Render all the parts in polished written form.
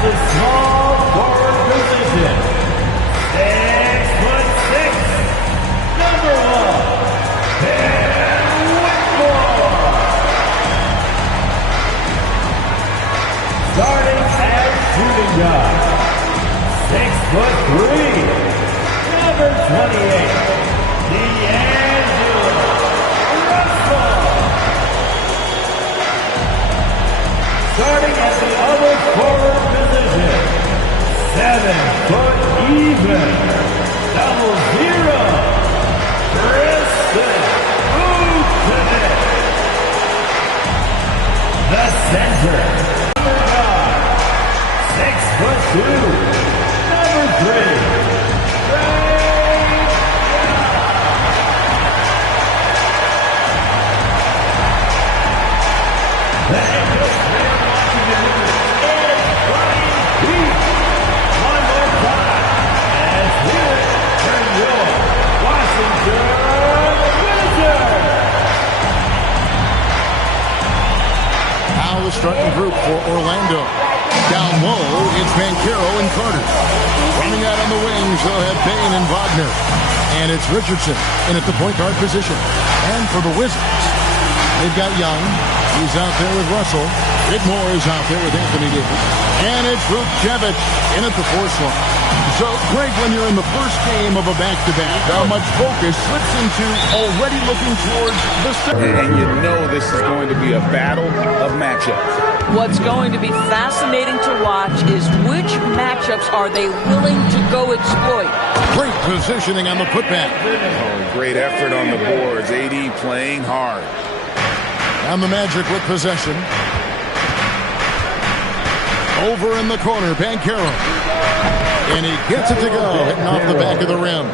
the small forward position, 6'6", number 1, Ben Whitmore. Starting as shooting guard, 6'3", number 28, D'Angelo Russell. Starting at the other forward position, 7 foot even, 00, Tristan Utinen. The center, number 9, 6'2", number 3, Trae Young. The Angels one more time, as here for your Washington Wizards. Now the starting group for Orlando. Down low, it's Banchero and Carter. Running out on the wings, they'll have Bane and Wagner. And it's Richardson in at the point guard position. And for the Wizards, they've got Young. He's out there with Russell. Whitmore is out there with Anthony Davis. And it's Vukcevic in at the 4th slot. So, Greg, when you're in the first game of a back-to-back, how much focus slips into already looking towards the second? And you know this is going to be a battle of matchups. What's going to be fascinating to watch is which matchups are they willing to go exploit. Great positioning on the putback. Oh, great effort on the boards. AD playing hard. And the Magic with possession. Over in the corner, Banchero. And he gets it to go, hitting off the back of the rim.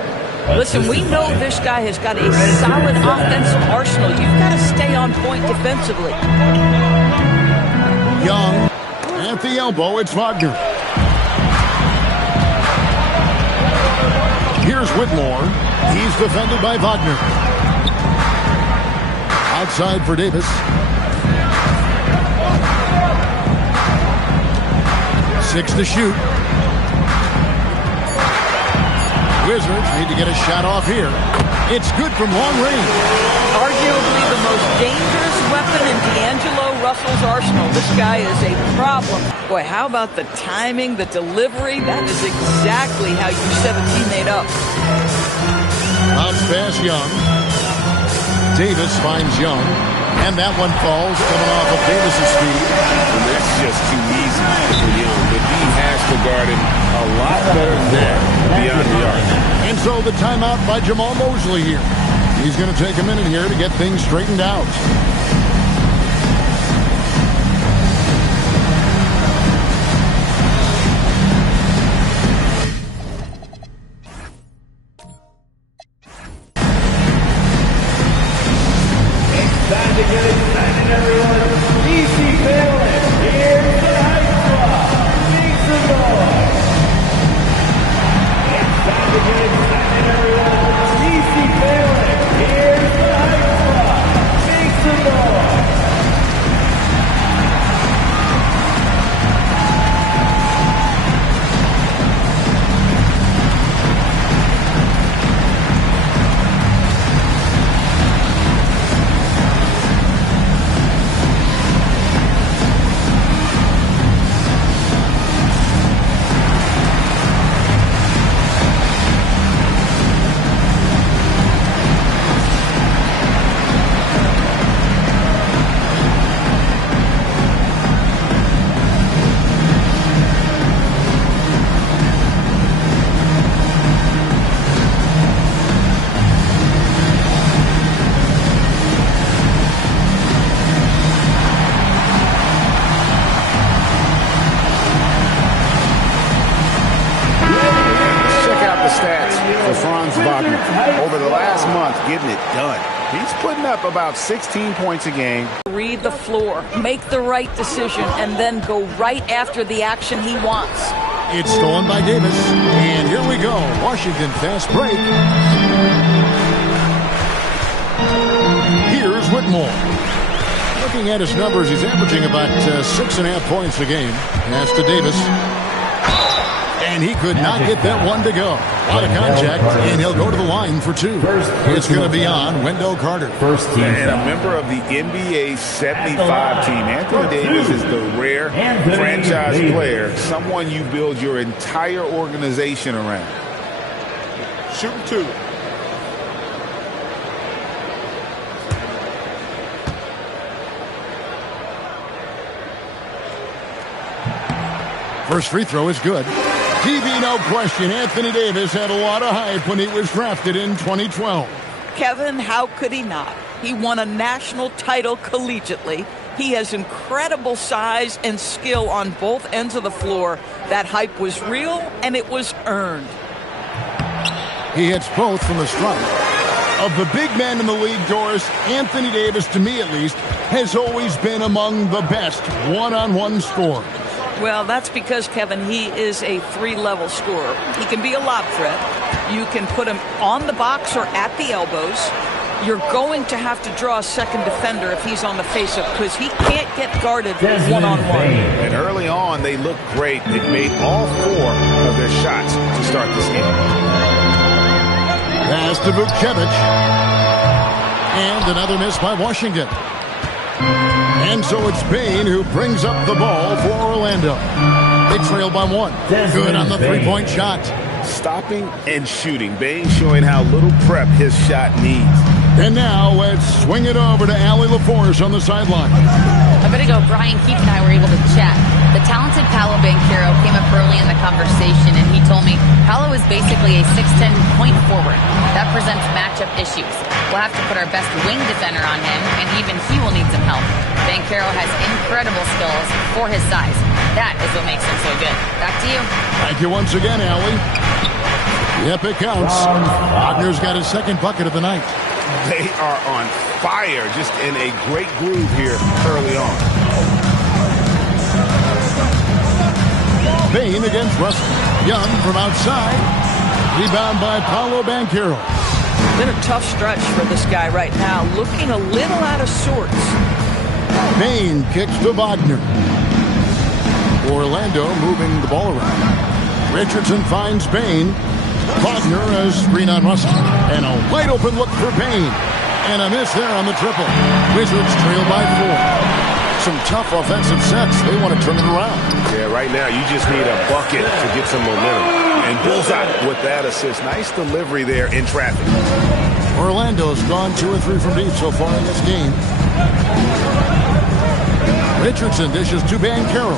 Listen, we know this guy has got a solid offensive arsenal. You've got to stay on point defensively. Young at the elbow, it's Wagner. Here's Whitmore. He's defended by Wagner. Outside for Davis. 6 to shoot. Wizards need to get a shot off here. It's good from long range. Arguably the most dangerous weapon in D'Angelo Russell's arsenal. This guy is a problem. Boy, how about the timing, the delivery? That is exactly how you set a teammate up. Bounce pass Young. Davis finds Young. And that one falls, coming off of Davis's speed. And that's just too easy for Young. But he has to guard him a lot better than that beyond the arc. And so the timeout by Jamal Mosley here. He's going to take a minute here to get things straightened out. Time to get excited, everyone. Easy Bayless, here's the Hype Squad. Make some noise. It's time to get excited, everyone. Easy Bayless, here's the Hype Squad. Make some noise. Over the last month, getting it done. He's putting up about 16 points a game. Read the floor, make the right decision, and then go right after the action he wants. It's stolen by Davis. And here we go. Washington fast break. Here's Whitmore. Look Looking at his numbers, he's averaging about 6.5 points a game. Pass to Davis. And he could not get that one to go. A lot of contact, and he'll go to the line for two. It's going to be on Wendell Carter. And a member of the NBA 75 team. Anthony Davis is the rare franchise player, someone you build your entire organization around. Shooting two. First free throw is good. TV, no question. Anthony Davis had a lot of hype when he was drafted in 2012. Kevin, how could he not? He won a national title collegiately. He has incredible size and skill on both ends of the floor. That hype was real, and it was earned. He hits both from the stripe. Of the big men in the league, Doris, Anthony Davis, to me at least, has always been among the best one-on-one scorers. Well, that's because, Kevin, he is a three-level scorer. He can be a lob threat. You can put him on the box or at the elbows. You're going to have to draw a second defender if he's on the face-up because he can't get guarded one-on-one. And early on, they looked great. They made all four of their shots to start this game. Pass to Vukcevic. And another miss by Washington. And so it's Bane who brings up the ball for Orlando. They trail by one. Good on the three-point shot. Stopping and shooting. Bane showing how little prep his shot needs. And now let's swing it over to Allie LaForce on the sideline. A bit ago, Brian Keefe and I were able to chat. The talented Paolo Banchero came up early in the conversation, and he told me Paolo is basically a 6'10" point forward. That presents matchup issues. We'll have to put our best wing defender on him, and even he will need some help. Banchero has incredible skills for his size. That is what makes him so good. Back to you. Thank you once again, Allie. Yep, it counts. Wagner's got his second bucket of the night. They are on fire, just in a great groove here early on. Bane against Russell. Young from outside. Rebound by Paolo Banchero. Been a tough stretch for this guy right now, looking a little out of sorts. Bane kicks to Wagner. Orlando moving the ball around. Richardson finds Bane. Wagner has screen on Russell. And a wide open look for Bane. And a miss there on the triple. Wizards trail by 4. Some tough offensive sets. They want to turn it around. Yeah, right now you just need a bucket to get some momentum. And bullseye with that assist. Nice delivery there in traffic. Orlando's gone 2 or 3 from deep so far in this game. Richardson dishes to Banchero.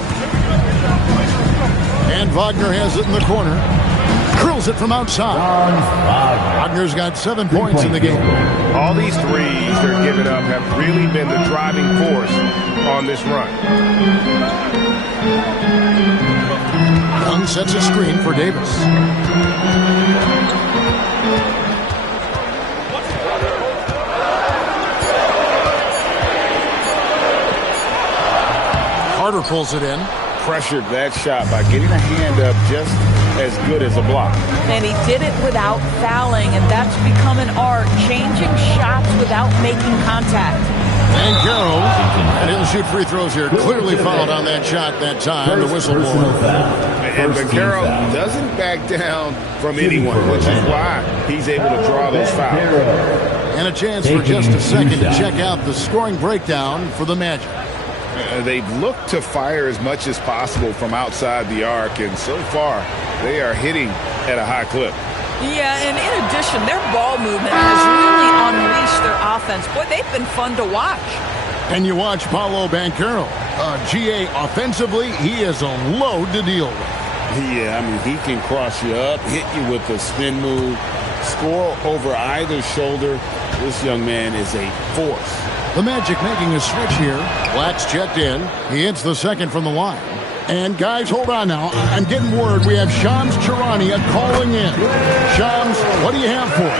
And Wagner has it in the corner. Curls it from outside. Wagner's got 7 points in the game. All these threes they're giving up have really been the driving force on this run. Young sets a screen for Davis. Carter pulls it in. Pressured that shot by getting a hand up just as good as a block. And he did it without fouling, and that's become an art, changing shots without making contact. Banchero, and he'll shoot free throws here. Clearly fouled on that shot that time. The whistle blew. And Banchero doesn't back down from anyone, which is why he's able to draw those fouls. And a chance for just a second to check out the scoring breakdown for the Magic. They've looked to fire as much as possible from outside the arc, and so far they are hitting at a high clip. Yeah, and in addition, their ball movement has really unleashed their offense. Boy, they've been fun to watch. And you watch Paolo Banchero. GA, offensively, he is a load to deal with. Yeah, I mean, he can cross you up, hit you with a spin move, score over either shoulder. This young man is a force. The Magic making a switch here. Black's checked in. He hits the second from the line. And guys, hold on now. I'm getting word we have Shams Charania calling in. Shams, what do you have for us?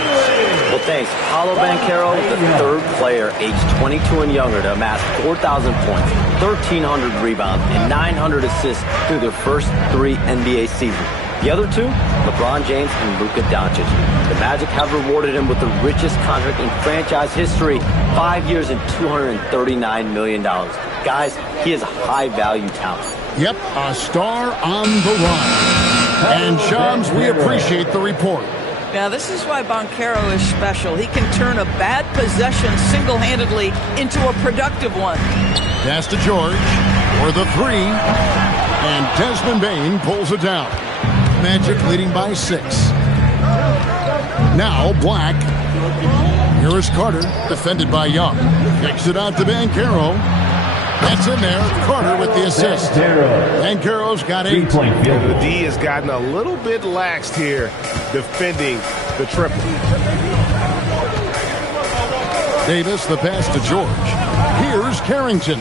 Well, thanks. Paolo Banchero, the third player aged 22 and younger to amass 4,000 points, 1,300 rebounds, and 900 assists through their first 3 NBA seasons. The other two, LeBron James and Luka Doncic. The Magic have rewarded him with the richest contract in franchise history, 5 years and $239 million. Guys, he is a high-value talent. Yep, a star on the run. And Shams, we appreciate the report. Now, this is why Banchero is special. He can turn a bad possession single-handedly into a productive one. Pass to George for the three. And Desmond Bane pulls it down. Magic leading by 6. Now Black. Here is Carter, defended by Young. Kicks it out to Banchero. That's in there. Carter with the assist. Banchero's got 8. The D has gotten a little bit laxed here defending the triple. Davis, the pass to George. Here's Carrington.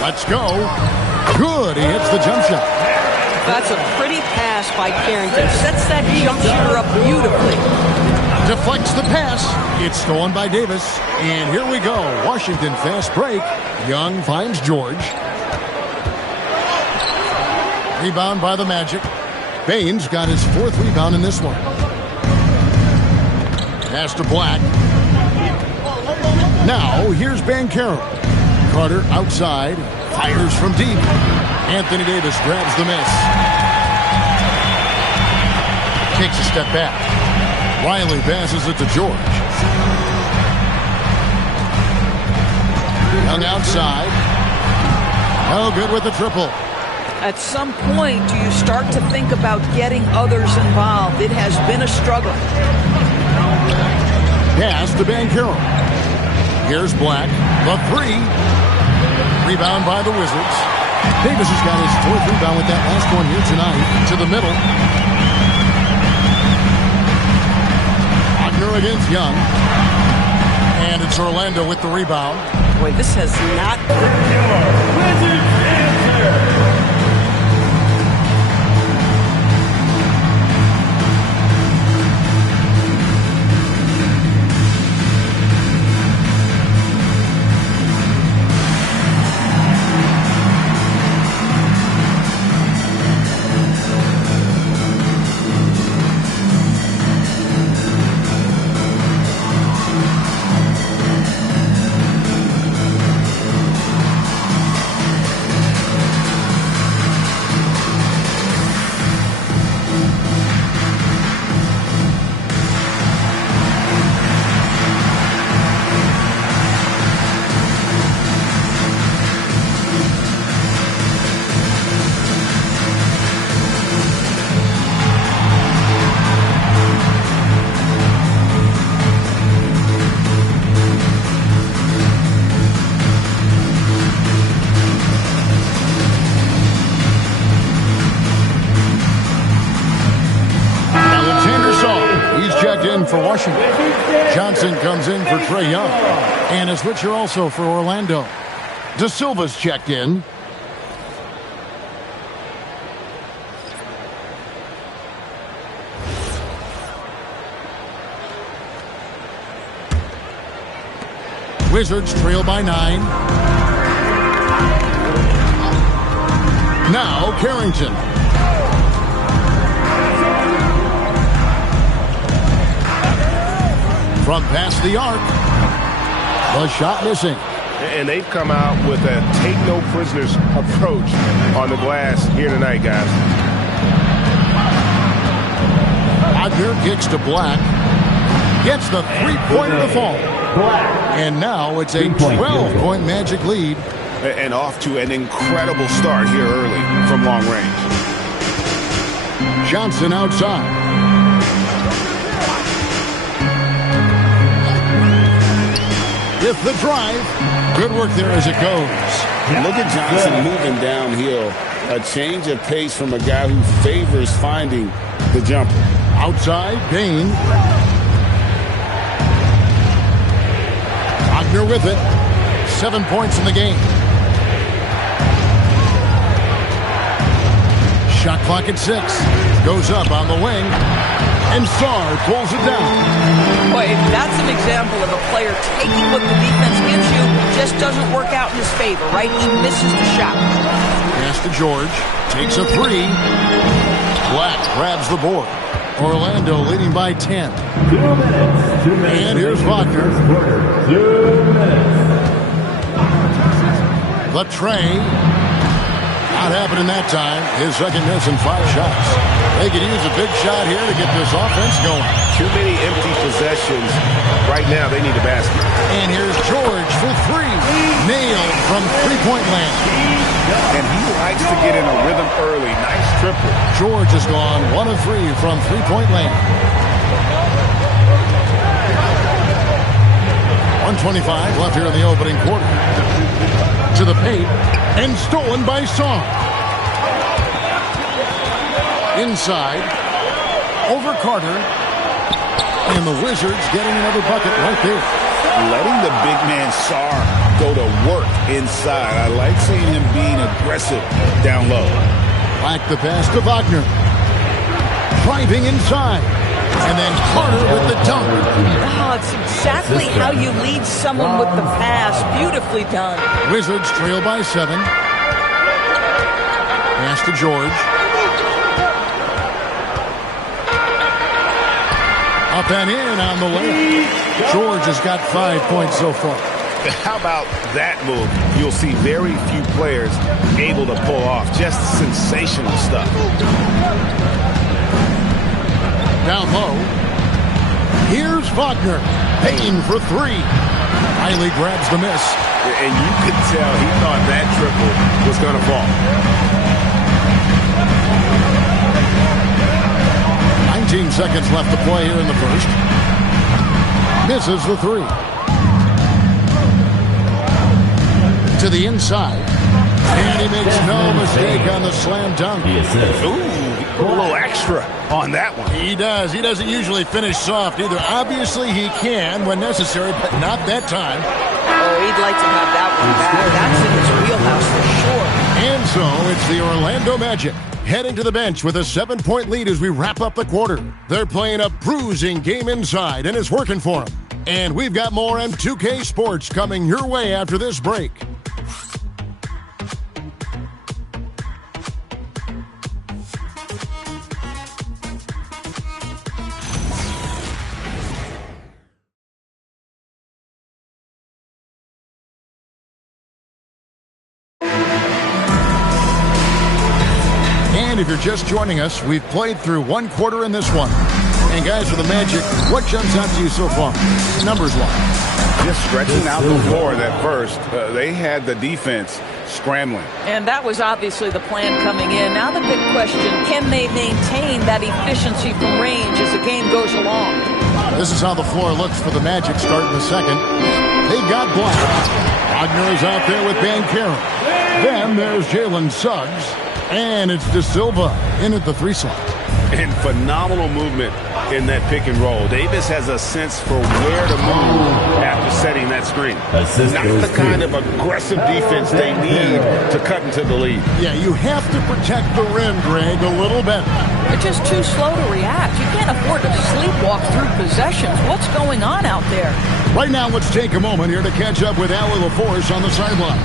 Let's go. Good. He hits the jump shot. That's a pretty pass by Carrington. Sets that jump shooter up beautifully. Deflects the pass. It's stolen by Davis. And here we go. Washington fast break. Young finds George. Rebound by the Magic. Baines got his 4th rebound in this one. Pass to Black. Now here's Banchero. Carter outside. Fires from deep. Anthony Davis grabs the miss. Takes a step back. Riley passes it to George. Young outside. No good with the triple. At some point, do you start to think about getting others involved? It has been a struggle. Pass to Banchero. Here's Black. The 3. Rebound by the Wizards. Davis has got his 4th rebound with that last one here tonight. To the middle. Wagner against Young. And it's Orlando with the rebound. Boy, this has not... Wizards answer. For Washington. Johnson comes in for Trae Young. And a switcher also for Orlando. De Silva's checked in. Wizards trail by 9. Now Carrington. From past the arc. The shot missing. And they've come out with a take-no-prisoners approach on the glass here tonight, guys. Wagner kicks to Black. Gets the 3-pointer to fall. And now it's a 12-point Magic lead. And off to an incredible start here early from long range. Johnson outside. With the drive. Good work there as it goes. Look at Johnson moving downhill. A change of pace from a guy who favors finding the jumper. Outside, Bane. Wagner with it. 7 points in the game. Shot clock at 6. Goes up on the wing. And Sarr pulls it down. Boy, that's an example of a player taking what the defense gives you, just doesn't work out in his favor, right? He misses the shot. Pass to George. Takes a 3. Black grabs the board. Orlando leading by 10. 2 minutes. 2 minutes. And here's Wagner. 2 minutes. Latre. Not happening that time. His second miss in 5 shots. They could use a big shot here to get this offense going. Too many empty possessions. Right now, they need a basket. And here's George for 3. Nailed from three-point land. And he likes to get in a rhythm early. Nice triple. George has gone 1 of 3 from three-point land. 1:25 left here in the opening quarter. To the paint. And stolen by Song. Inside. Over Carter. And the Wizards getting another bucket right there. Letting the big man Sarr go to work inside. I like seeing him being aggressive down low. Like the pass to Wagner. Driving inside. And then Carter with the dunk. Oh, it's exactly how you lead someone with the pass. Beautifully done. Wizards trail by 7. Pass to George. Up and in on the layup. George has got 5 points so far. How about that move? You'll see very few players able to pull off just sensational stuff. Down low. Here's Wagner. Payne for 3. Riley grabs the miss. And you could tell he thought that triple was going to fall. 19 seconds left to play here in the first. Misses the 3. To the inside. And he makes no mistake on the slam dunk. Ooh, a little extra on that one. He does. He doesn't usually finish soft either. Obviously, he can when necessary, but not that time. Oh, he'd like to have that one back. That's in his wheelhouse for sure. And so it's the Orlando Magic heading to the bench with a 7-point lead as we wrap up the quarter. They're playing a bruising game inside, and it's working for them. And we've got more M2K Sports coming your way after this break. And if you're just joining us, we've played through 1 quarter in this one. And guys, for the Magic, what jumps out to you so far, numbers-wise? Just stretching out the floor at first. They had the defense scrambling. And that was obviously the plan coming in. Now the big question, can they maintain that efficiency from range as the game goes along? This is how the floor looks for the Magic starting the second. They've got Black. Wagner is out there with Banchero. Then there's Jalen Suggs. And it's De Silva in at the 3 slot. And phenomenal movement in that pick and roll. Davis has a sense for where to move after setting that screen. Not the kind of aggressive defense they need to cut into the lead. Yeah, you have to protect the rim, Greg, a little better. They're just too slow to react. You can't afford to sleepwalk through possessions. What's going on out there? Right now, let's take a moment here to catch up with Allie LaForce on the sideline.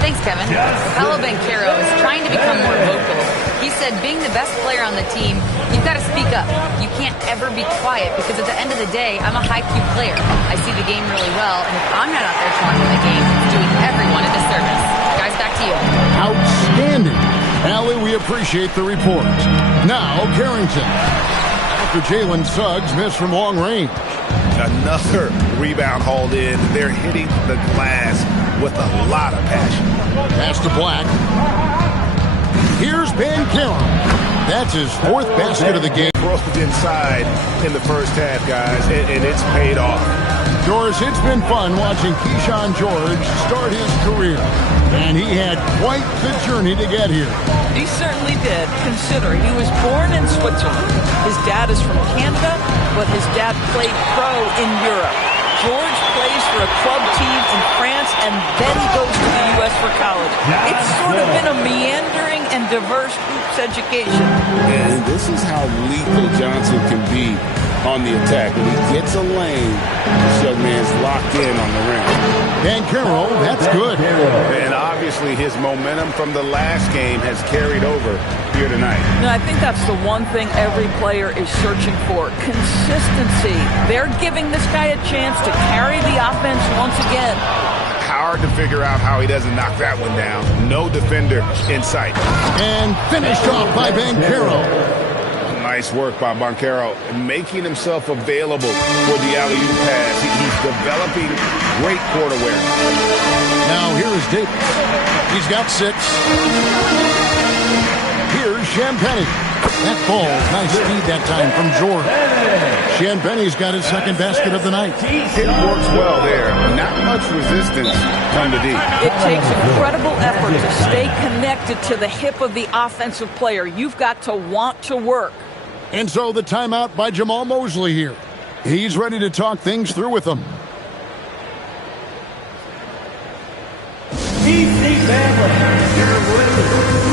Thanks, Kevin. Paolo Banchero is trying to become more vocal. He said being the best player on the team, you've got to speak up. You can't ever be quiet because at the end of the day, I'm a high-Q player. I see the game really well, and if I'm not out there talking the game, it's doing everyone a disservice. Guys, back to you. Outstanding. Allie, we appreciate the report. Now, Carrington. After Jalen Suggs missed from long range. Another rebound hauled in. They're hitting the glass with a lot of passion. Pass to Black. Here's Banchero. That's his 4th basket of the game. Broke inside in the first half, guys, and it's paid off. Doris, it's been fun watching Keyshawn George start his career. And he had quite the journey to get here. He certainly did. Consider he was born in Switzerland. His dad is from Canada, but his dad played pro in Europe. George plays for a club team in France, and then he goes to the U.S. for college. It's sort of been a meandering and diverse hoops education. And this is how lethal Johnson can be on the attack. When he gets a lane, this young man's locked in on the rim. Banchero, that's good. And obviously his momentum from the last game has carried over here tonight. I think that's the one thing every player is searching for, consistency. They're giving this guy a chance to carry the offense once again. Hard to figure out how he doesn't knock that one down. No defender in sight. And finished off by Banchero. Nice work by Banchero, making himself available for the alley-oop pass. He's developing great court awareness. Now here is Davis. He's got 6. Here's Champagnie. That ball, nice speed that time from Jordan. Champagnie's got his second basket of the night. It works well there. Not much resistance from the deep. It takes incredible effort to stay connected to the hip of the offensive player. You've got to want to work. And so the timeout by Jamal Mosley here. He's ready to talk things through with them. DC Family, here with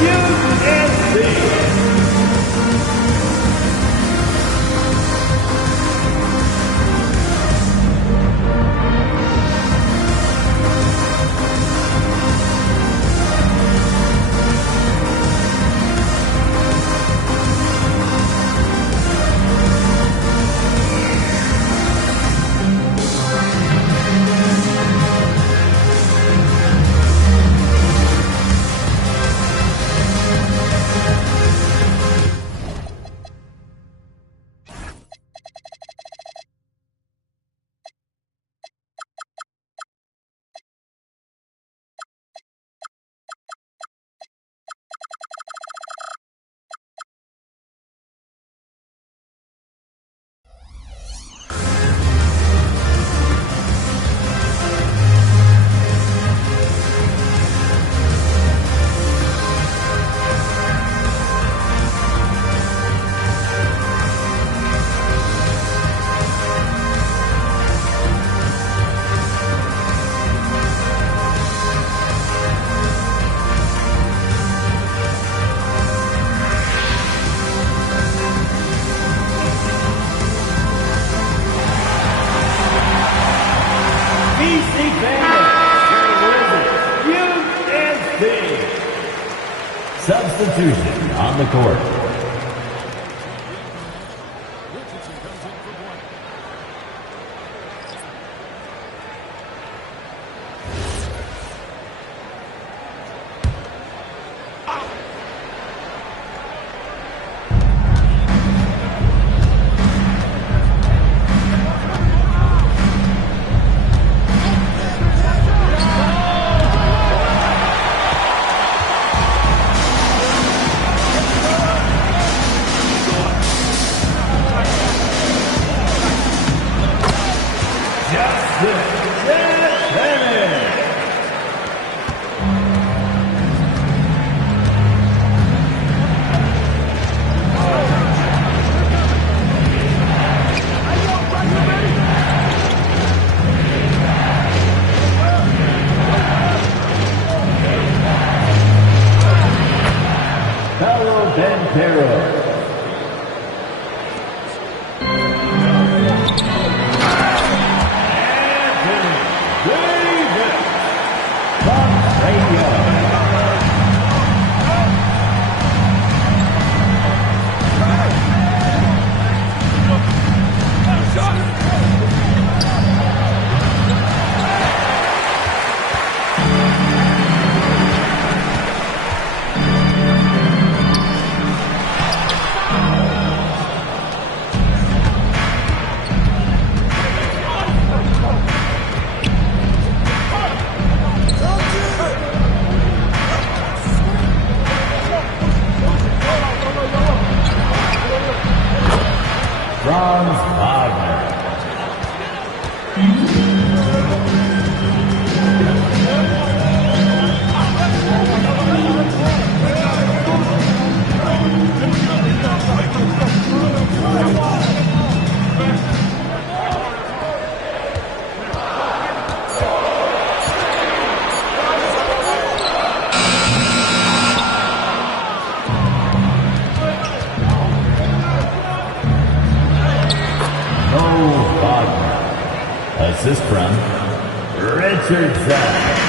USC. Substitution on the court. Assist from Richardson.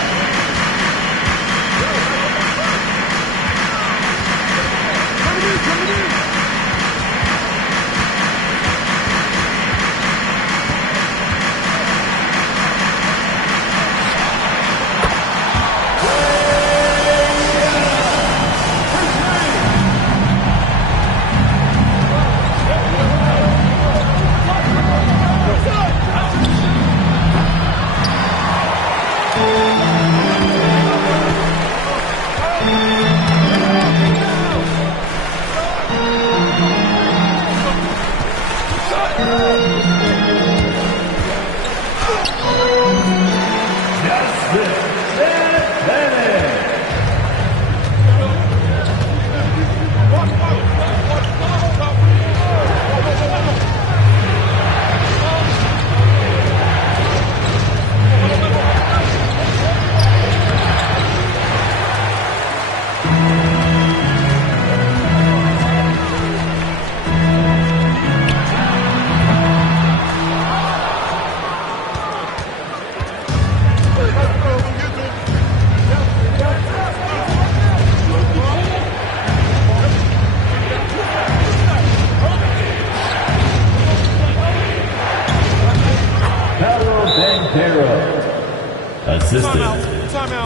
Assistant,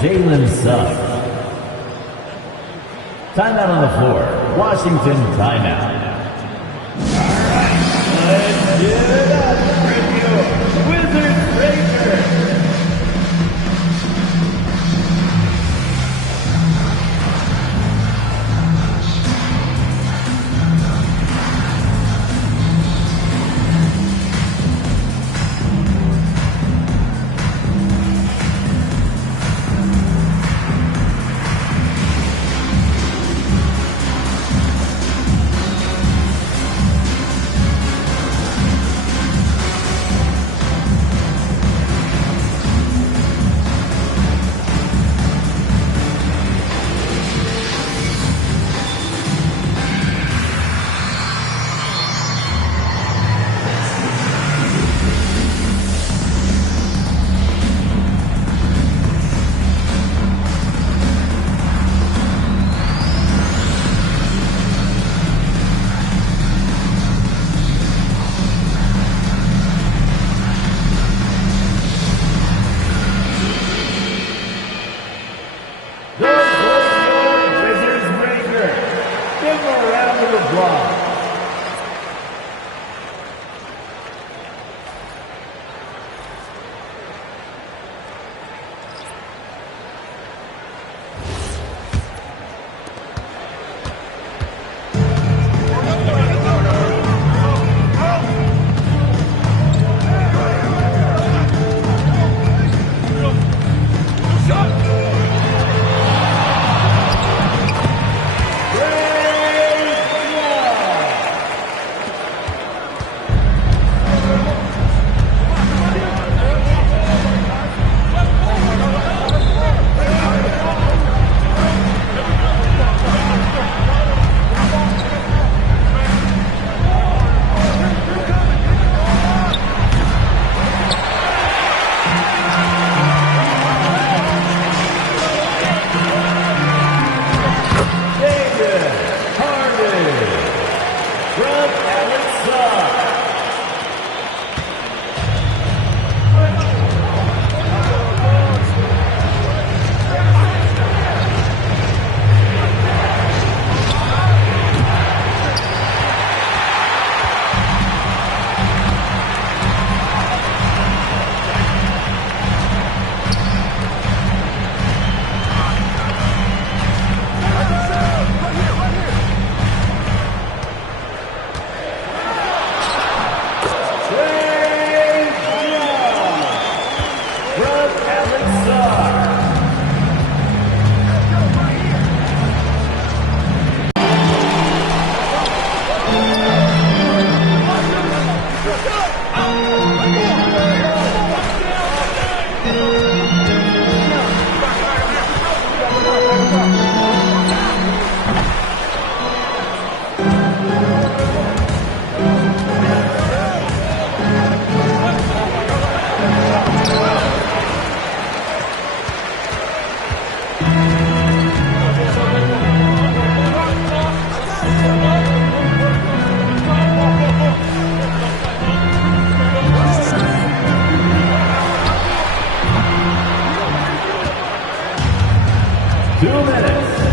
Jalen Suggs. Timeout on the floor. Washington timeout. All right, let's give it up for your Wizards Rangers.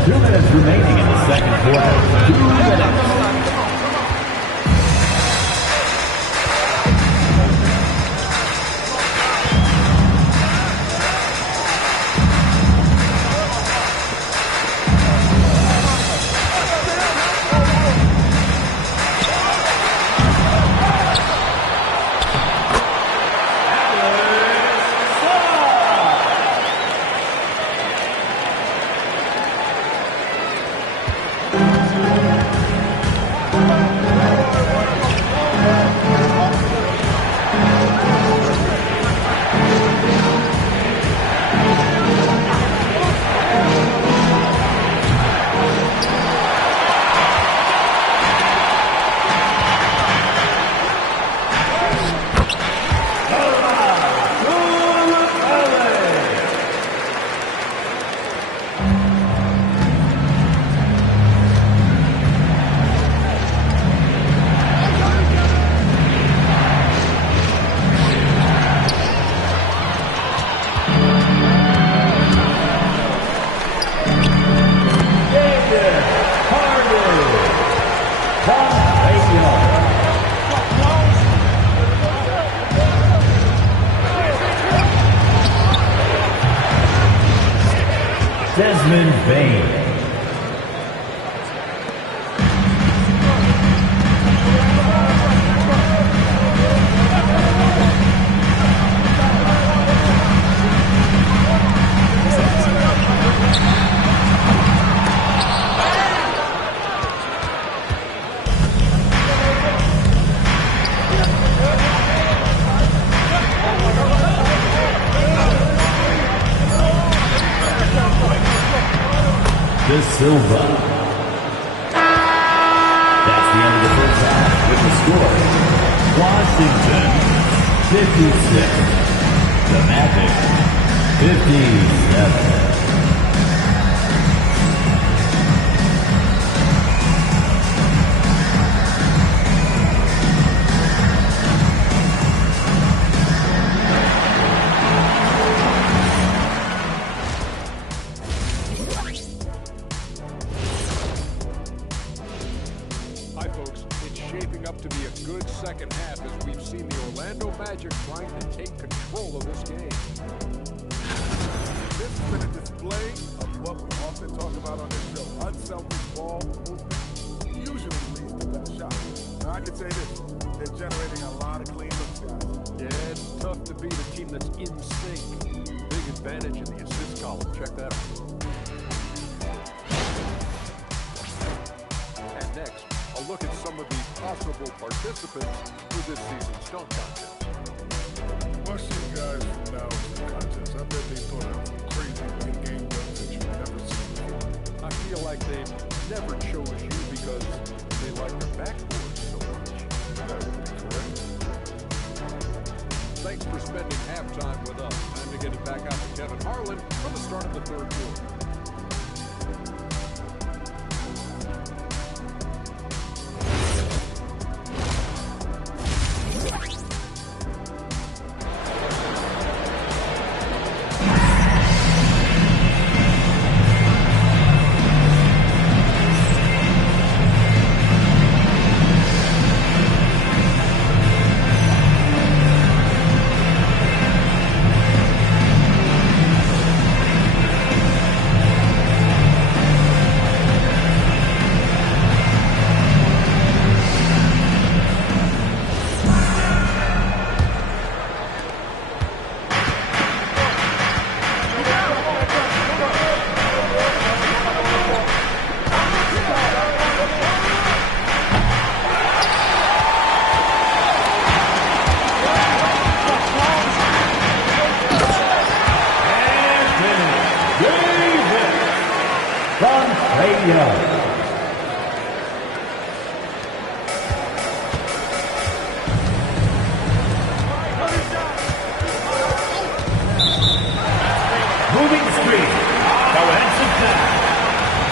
2 minutes remaining in the second quarter. 2 minutes. Desmond Bain. De Silva. That's the end of the first half with the score. Washington 56. The Magic 57. To be a good second half as we've seen the Orlando Magic trying to take control of this game. This has been a display of what we often talk about on this show. Unselfish ball movement usually leads to better shots. Now I can say this, they're generating a lot of clean looks, guys. Yeah, it's tough to beat a team that's in sync. Big advantage in the assist column. Check that out. And next, a look at some of the possible participants for this season's dunk contest. Watching guys from now to the contest, I bet they thought of some crazy in-game dunks that you've never seen before. I feel like they never chose you because they like their backboard so much. That would be correct. Thanks for spending halftime with us. Time to get it back out to Kevin Harlan for the start of the third quarter.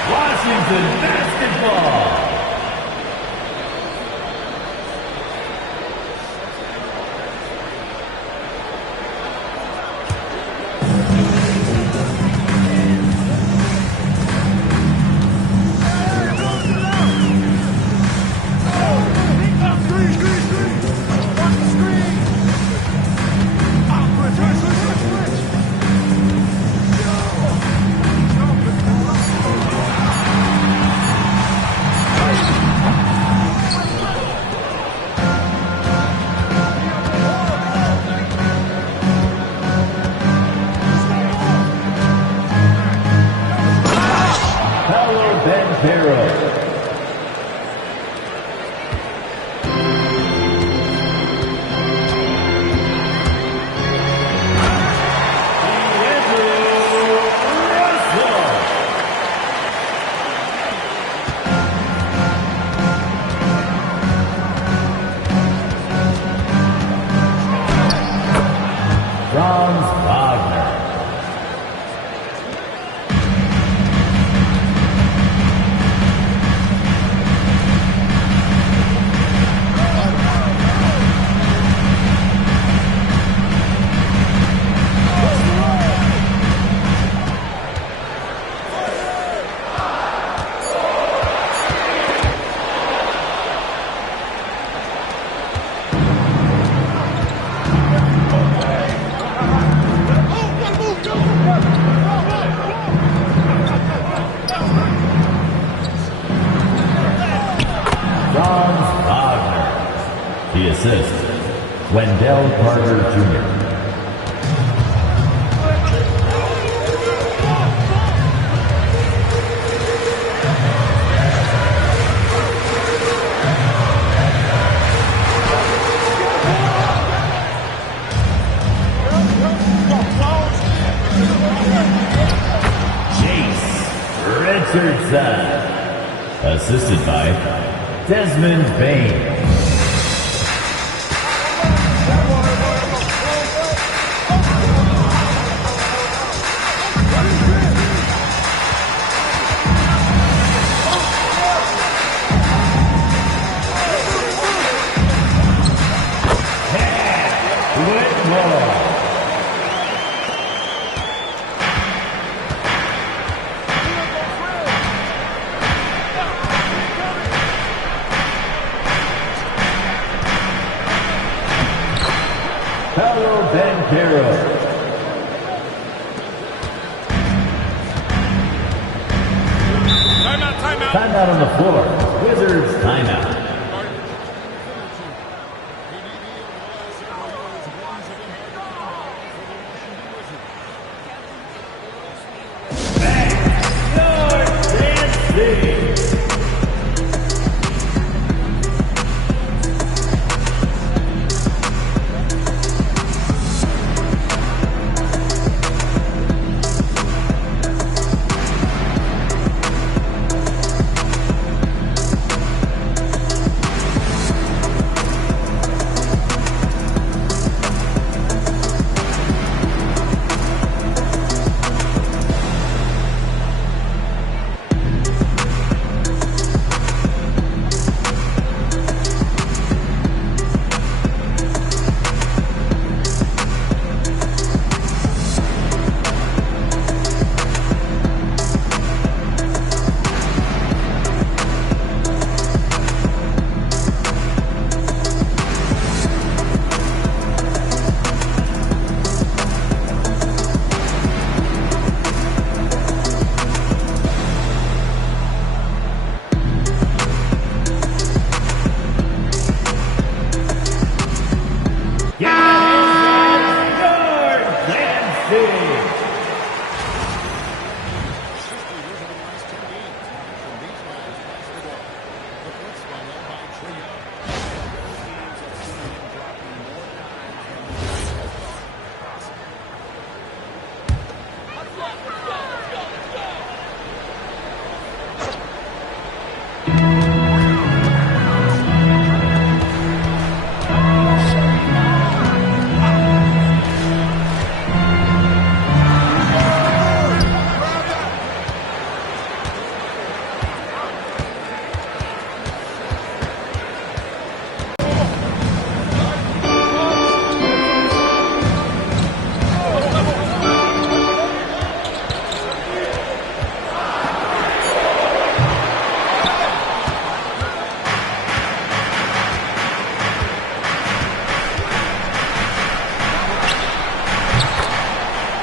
Washington basketball. Banchero. The assist, Wendell Carter Jr. Chase Richardson, assisted by Desmond Bain. Paolo Banchero. Timeout on the floor. Wizards timeout.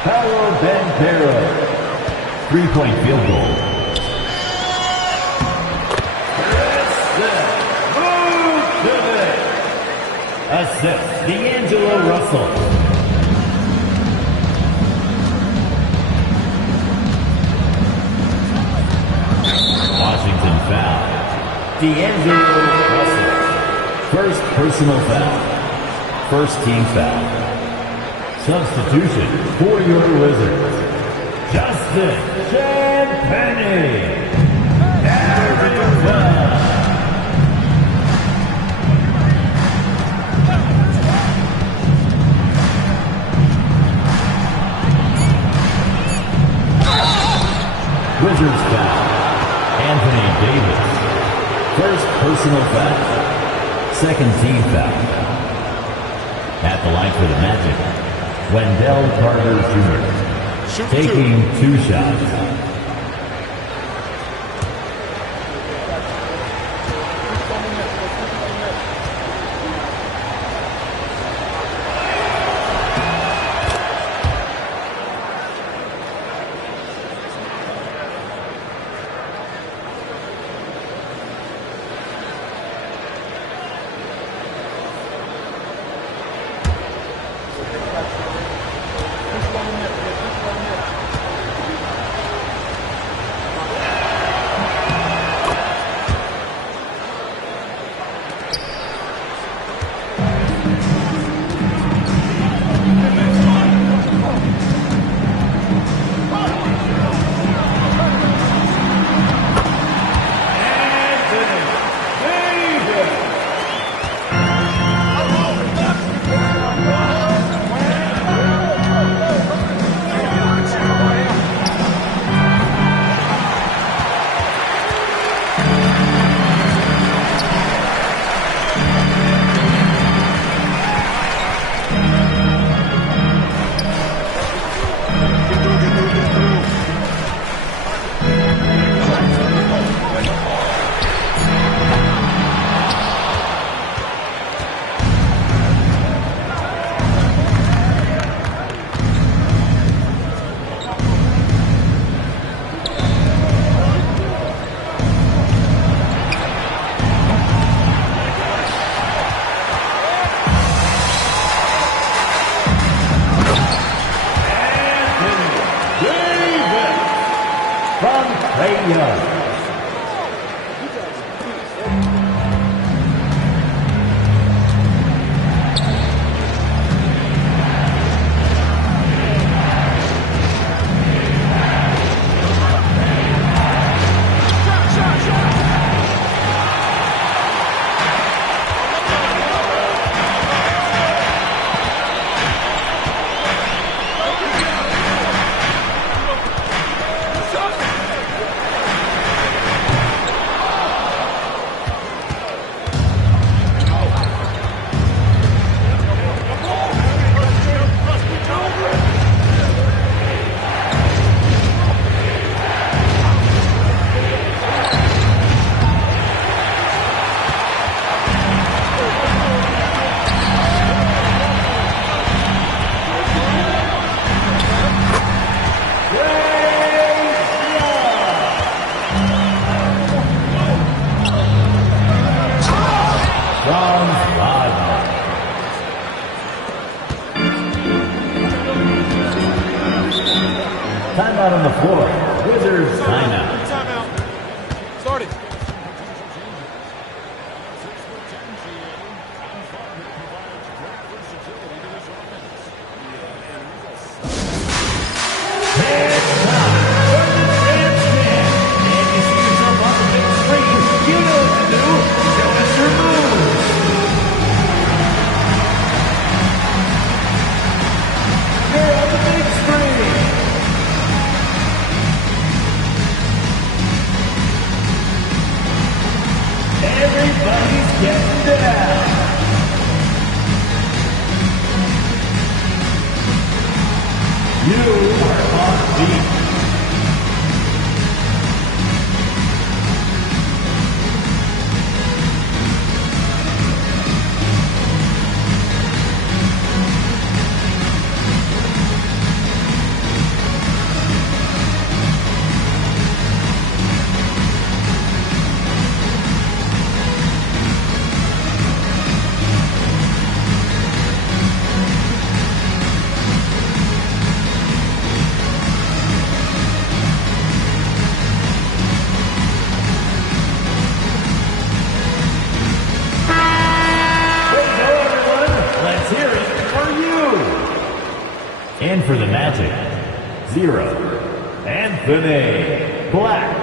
Paolo Banchero, three-point field goal. Assist, D'Angelo Russell. D'Angelo Russell. First personal foul. First team foul. Substitution for your Wizards. Justin Champagnie. Wizards foul. Anthony Davis. First personal foul. Second team foul. At the line for the Magic, Wendell Carter Jr. taking 2 shots. Timeout on the floor. Wizards timeout. Timeout. Starting. Everybody's getting down. You are on beat. And for the Magic, 0, Anthony Black.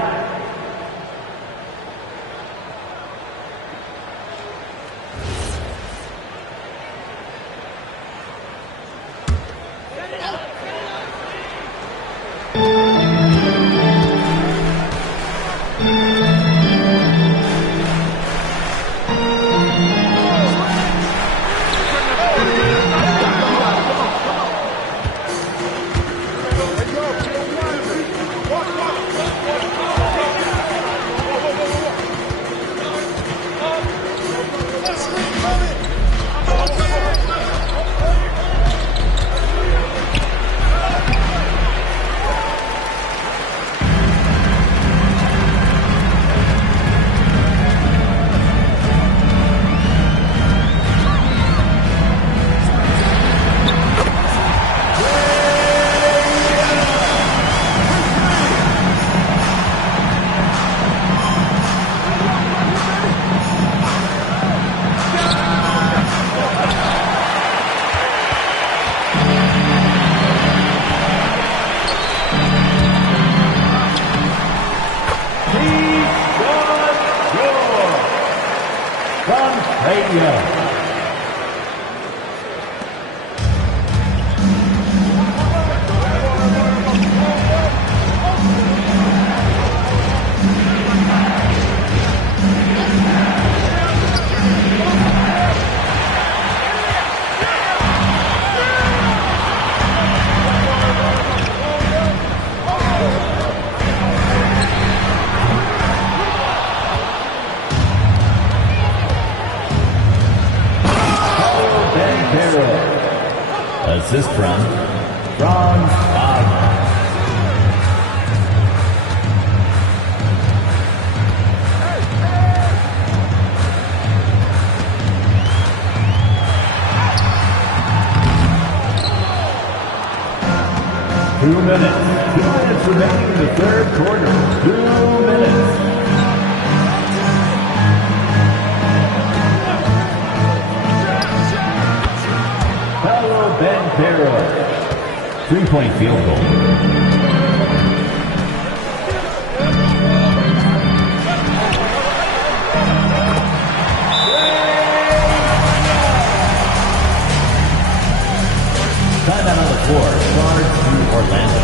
Assist from Franz Wagner. Two minutes remaining in the third quarter. 2 minutes. Banchero, 3-point field goal. Timeout on the floor. Cards to Orlando.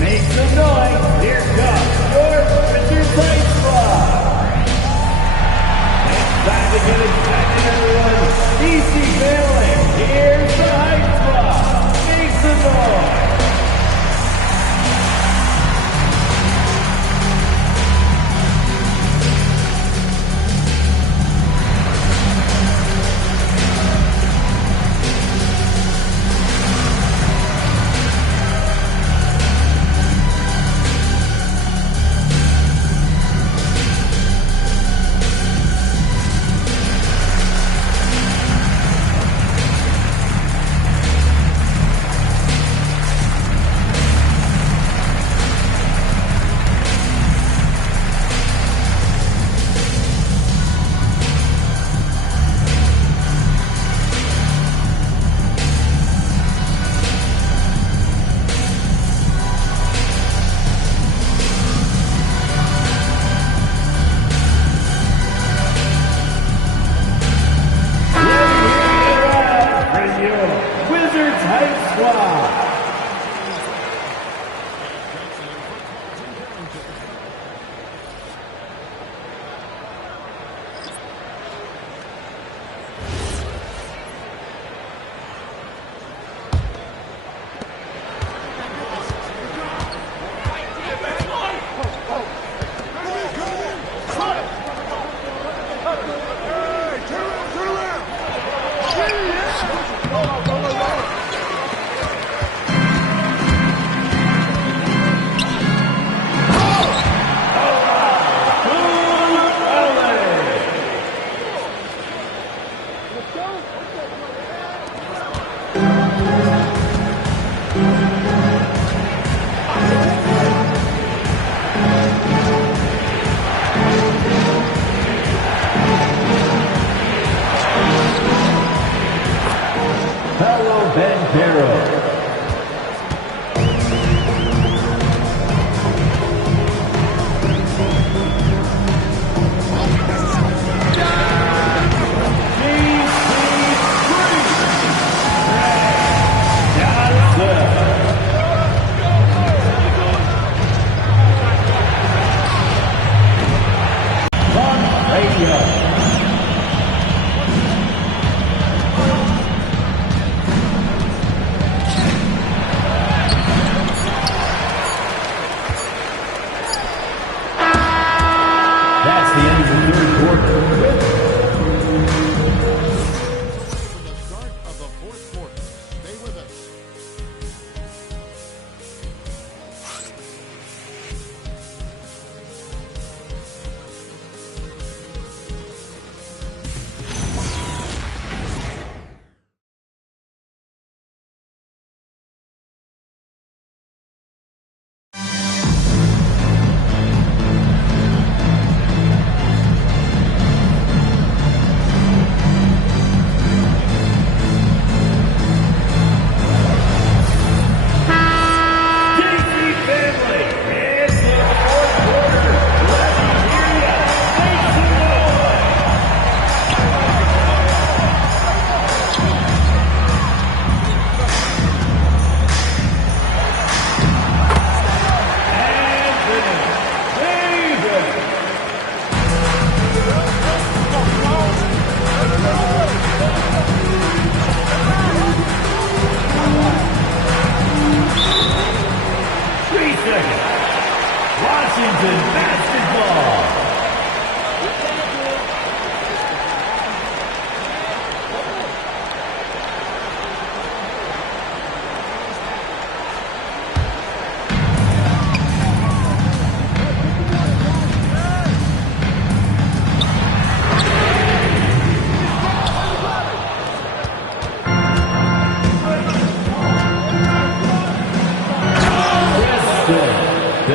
Make some noise. Here comes your Wizards High Squad. Time to get excited, everyone. DC Family, here's the High Squad. Make some noise.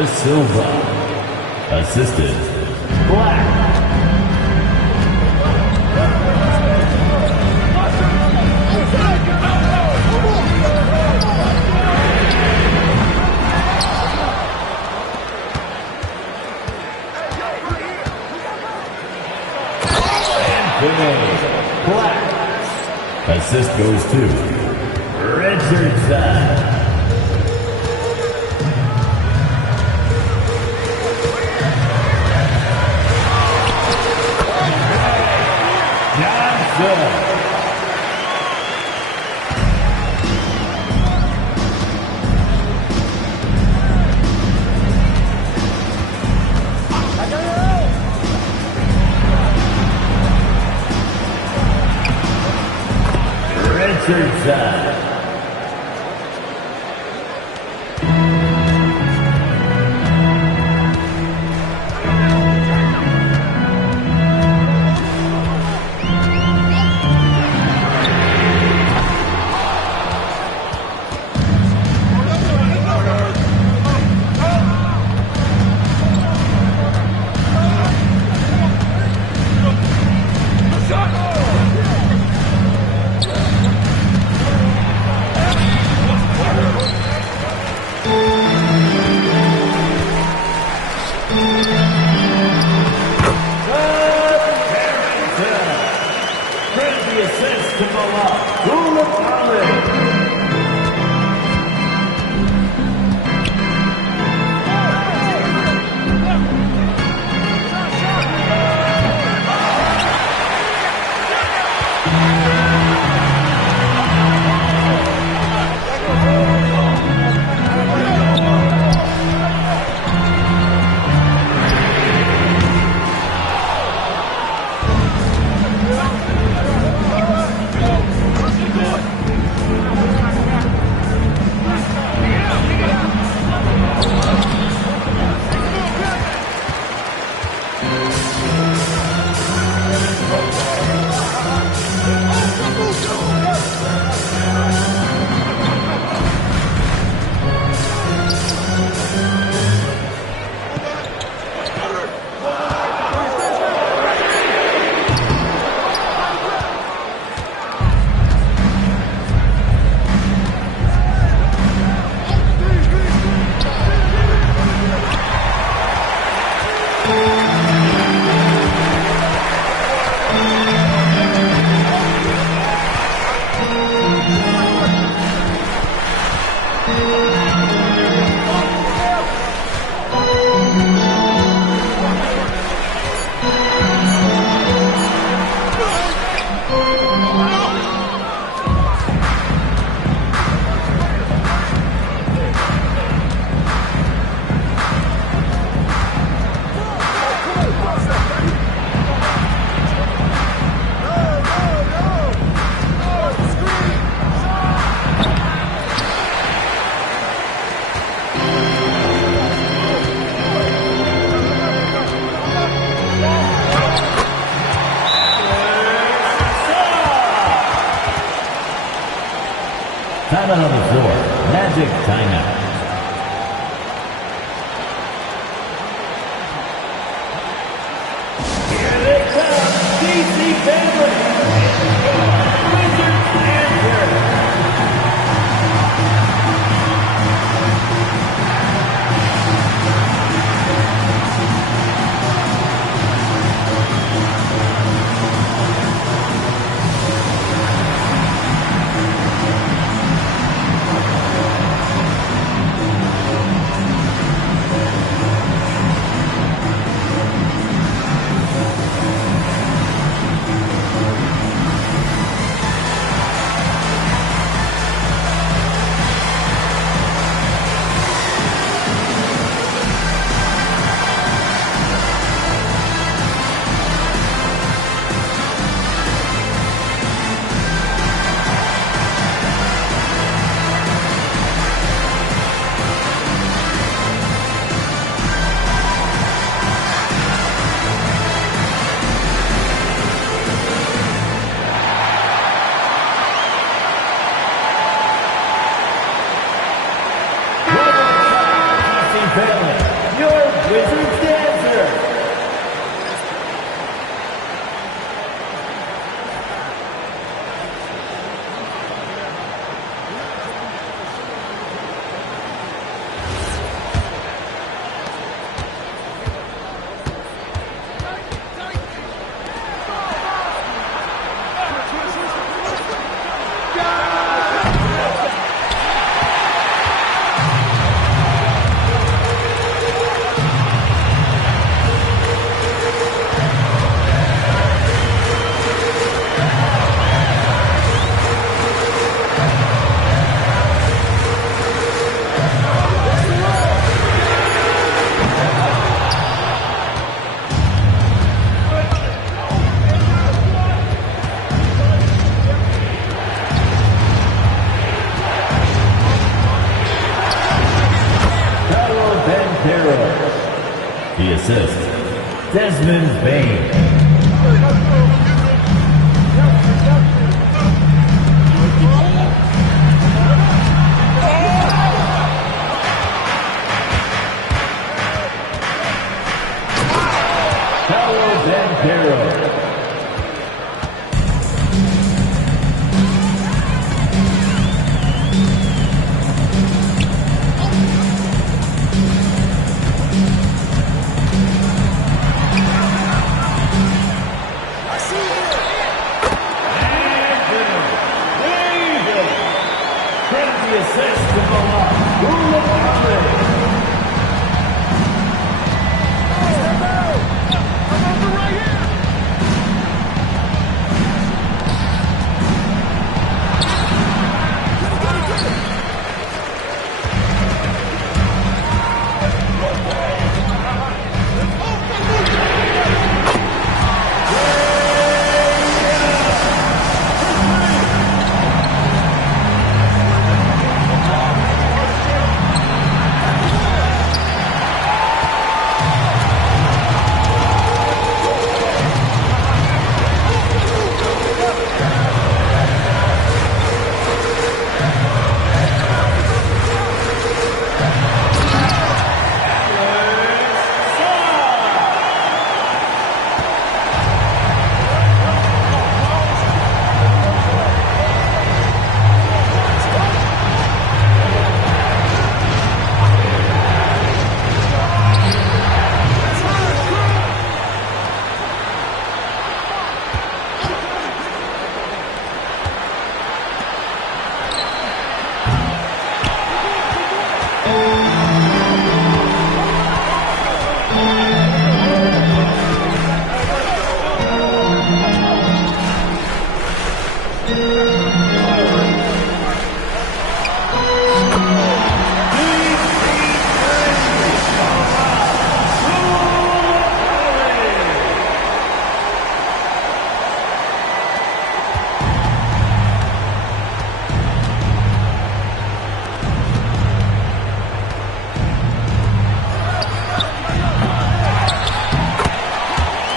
De Silva. Assisted, Black. Black. Assist goes to Richardson. Johnson. Richardson. Timeout on the floor. Magic timeout. Here they come. DC family. Wizards answer. Family. Wizards dancer. The assist, Desmond Bain. Paolo Banchero.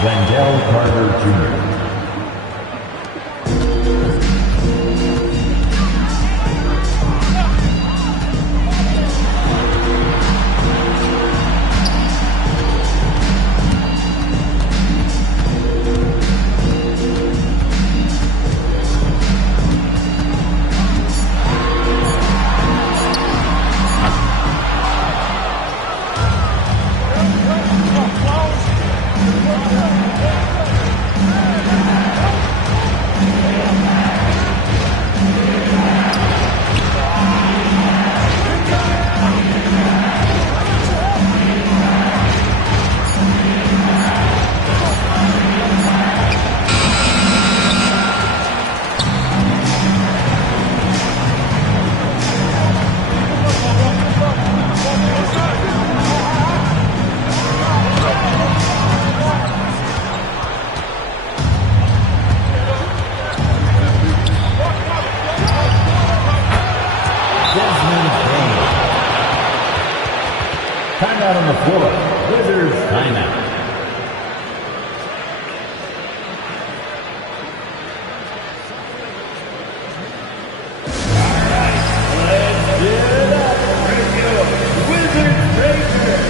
Wendell Carter Jr. Timeout on the floor. Wizards timeout. Let's get it up. Here we go. Wizards Rangers.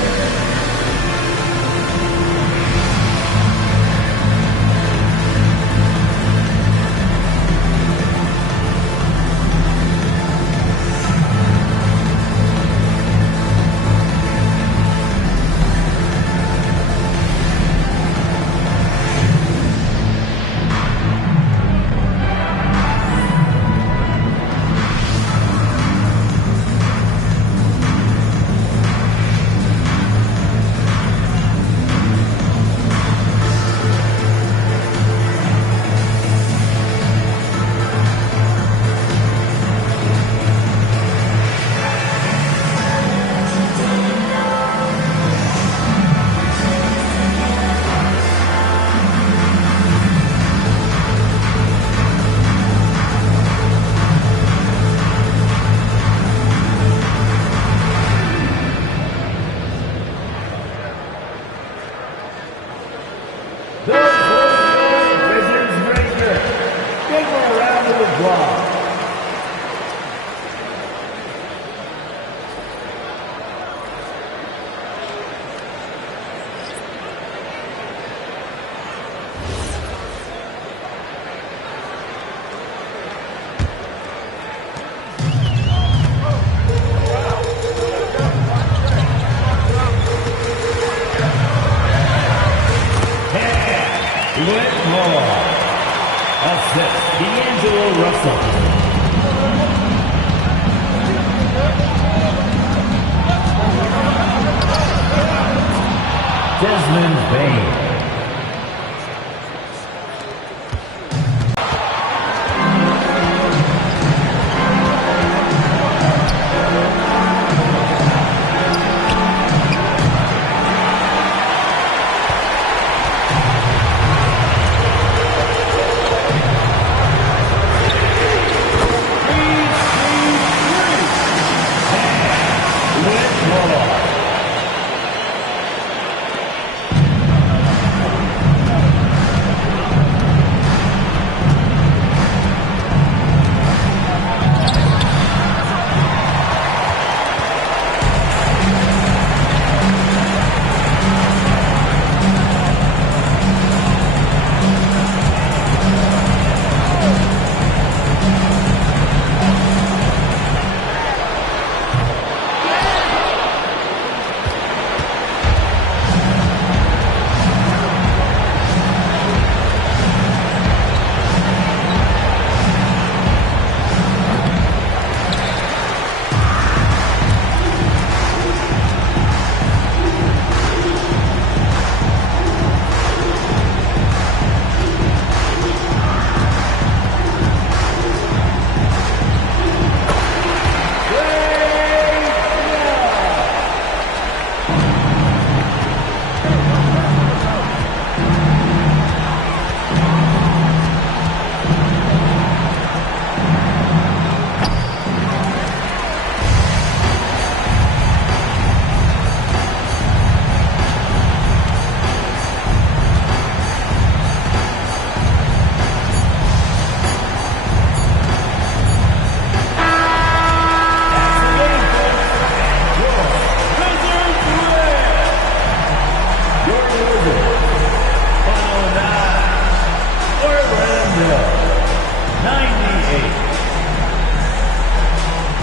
Desmond Bain.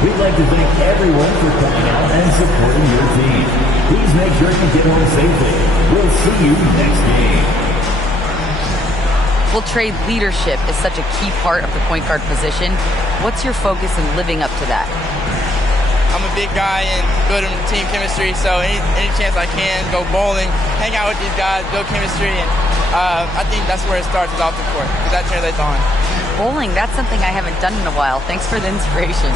We'd like to thank everyone for coming out and supporting your team. Please make sure you get home safely. We'll see you next game. Well, Trey, leadership is such a key part of the point guard position. What's your focus in living up to that? I'm a big guy and good in team chemistry, so any chance I can, go bowling, hang out with these guys, build chemistry, and I think that's where it starts, is off the court, because that translates on. Bowling, that's something I haven't done in a while. Thanks for the inspiration.